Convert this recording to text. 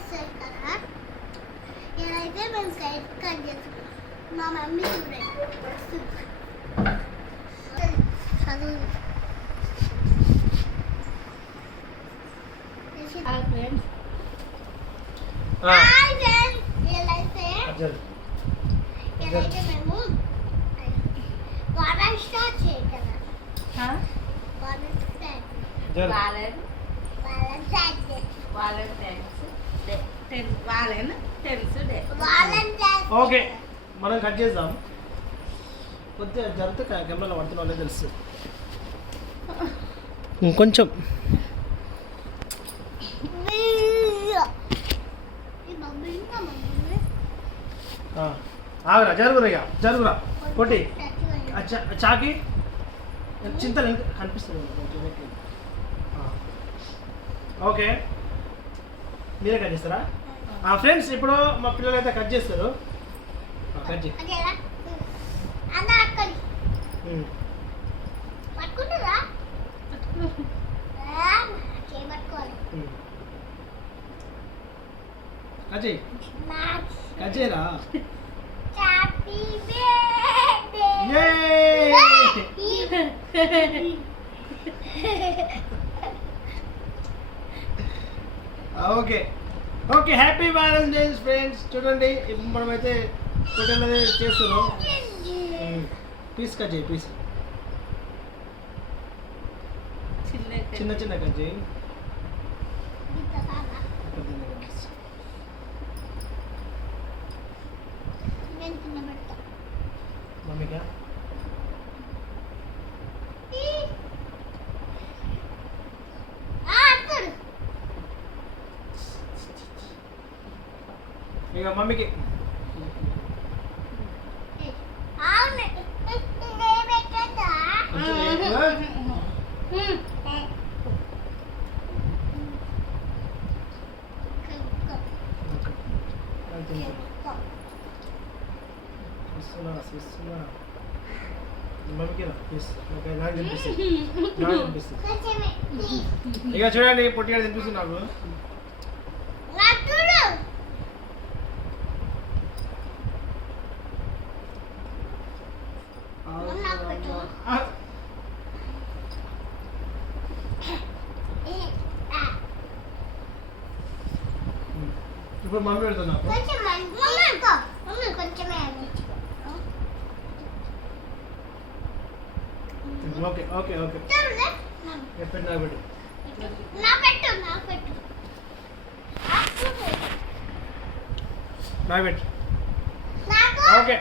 చేస్తారు కదా, నేనైతే మేము కేక్ కట్ చేస్తాం. మా మమ్మీ చూడండి చదువు ఎలాగైతే మేము వాటర్ స్టార్ట్ చేయాలి కదా, ఓకే మనం కట్ చేద్దాం. కొద్దిగా జరిగితే కెమెరాలో పడుతున్న వాళ్ళే తెలుసు. ఇంకొంచెం ఆగరా, జరుగురా, ఇక జరుగురా కొట్టి చాకి చింతలు కనిపిస్తుంది. ఓకే, మీరే కట్ చేస్తారా? ఫ్రెండ్స్, ఇప్పుడు మా పిల్లలు అయితే కట్ చేస్తారు. కట్ చేయి. కట్ చేయరా? Okay okay, happy Valentine's friends. చూడండి, ఇప్పుడు మనమైతే హోటల్ అనేది చేస్తున్నాం. పీస్ కట్ చేయి, పీస్ చిన్న చిన్న కట్ చేయి. మమ్మీకా ఇక మమ్మీకి ఇక చూడండి, పొట్టిగా తినిపిస్తుంది నాకు. ఇప్పుడు మమ్మీ పెడుతున్నా. ఓకే ఓకే ఓకే, పెట్టు, నాకు పెట్టు. నాకు పెట్టు. ఓకే.